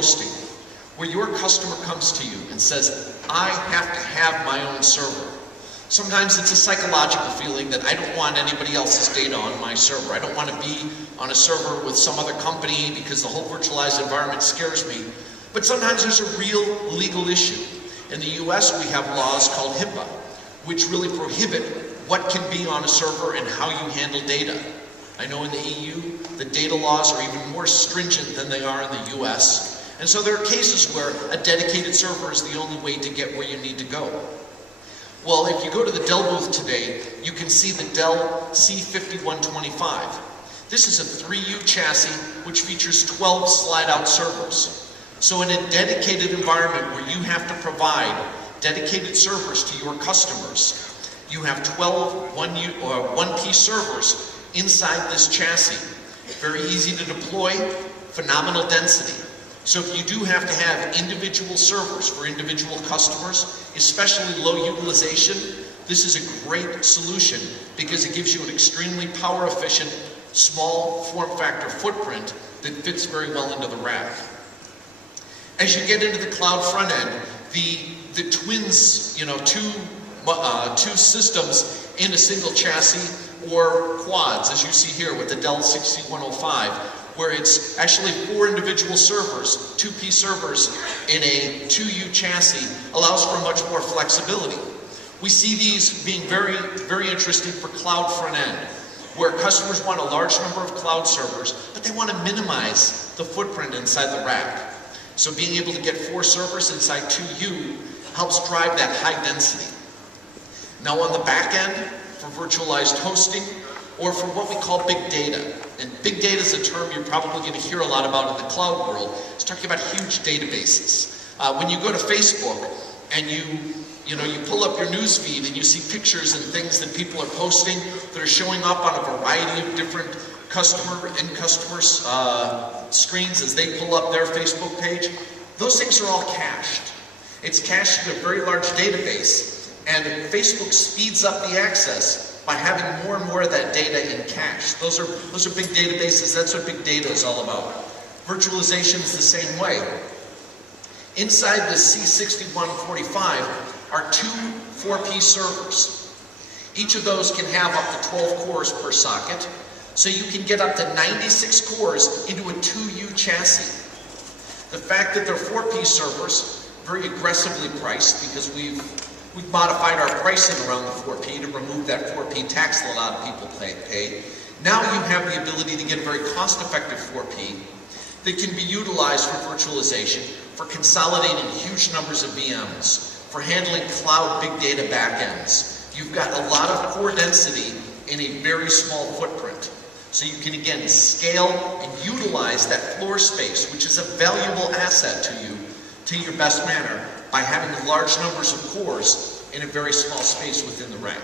hosting, where your customer comes to you and says, I have to have my own server. Sometimes it's a psychological feeling that I don't want anybody else's data on my server. I don't want to be on a server with some other company because the whole virtualized environment scares me. But sometimes there's a real legal issue. In the US, we have laws called HIPAA, which really prohibit what can be on a server and how you handle data. I know in the EU, the data laws are even more stringent than they are in the US. And so there are cases where a dedicated server is the only way to get where you need to go. Well, if you go to the Dell booth today, you can see the Dell C5125. This is a 3U chassis which features 12 slide-out servers. So in a dedicated environment where you have to provide dedicated servers to your customers, you have 12 one-piece servers inside this chassis. Very easy to deploy, phenomenal density. So if you do have to have individual servers for individual customers, especially low utilization, this is a great solution because it gives you an extremely power efficient, small form factor footprint that fits very well into the rack. As you get into the cloud front end, the twins, two systems in a single chassis, or quads, as you see here with the Dell 6105, where it's actually 4 individual servers, 2P servers in a 2U chassis, allows for much more flexibility. We see these being very, very interesting for cloud front end, where customers want a large number of cloud servers, but they want to minimize the footprint inside the rack. So being able to get 4 servers inside 2U helps drive that high density. Now on the back end, for virtualized hosting, or for what we call big data. And big data is a term you're probably going to hear a lot about in the cloud world. It's talking about huge databases. When you go to Facebook and you pull up your news feed and you see pictures and things that people are posting that are showing up on a variety of different end customers' screens as they pull up their Facebook page, those things are all cached. It's cached in a very large database, and Facebook speeds up the access by having more and more of that data in cache. Those are big databases. That's what big data is all about. Virtualization is the same way. Inside the C6145 are 2 4P servers. Each of those can have up to 12 cores per socket, so you can get up to 96 cores into a 2U chassis. The fact that they're 4P servers, very aggressively priced because we've modified our pricing around the 4P to remove that 4P tax that a lot of people pay. Now you have the ability to get a very cost-effective 4P that can be utilized for virtualization, for consolidating huge numbers of VMs, for handling cloud big data backends. You've got a lot of core density in a very small footprint. So you can again scale and utilize that floor space, which is a valuable asset to you, to your best manner, by having large numbers of cores in a very small space within the rack.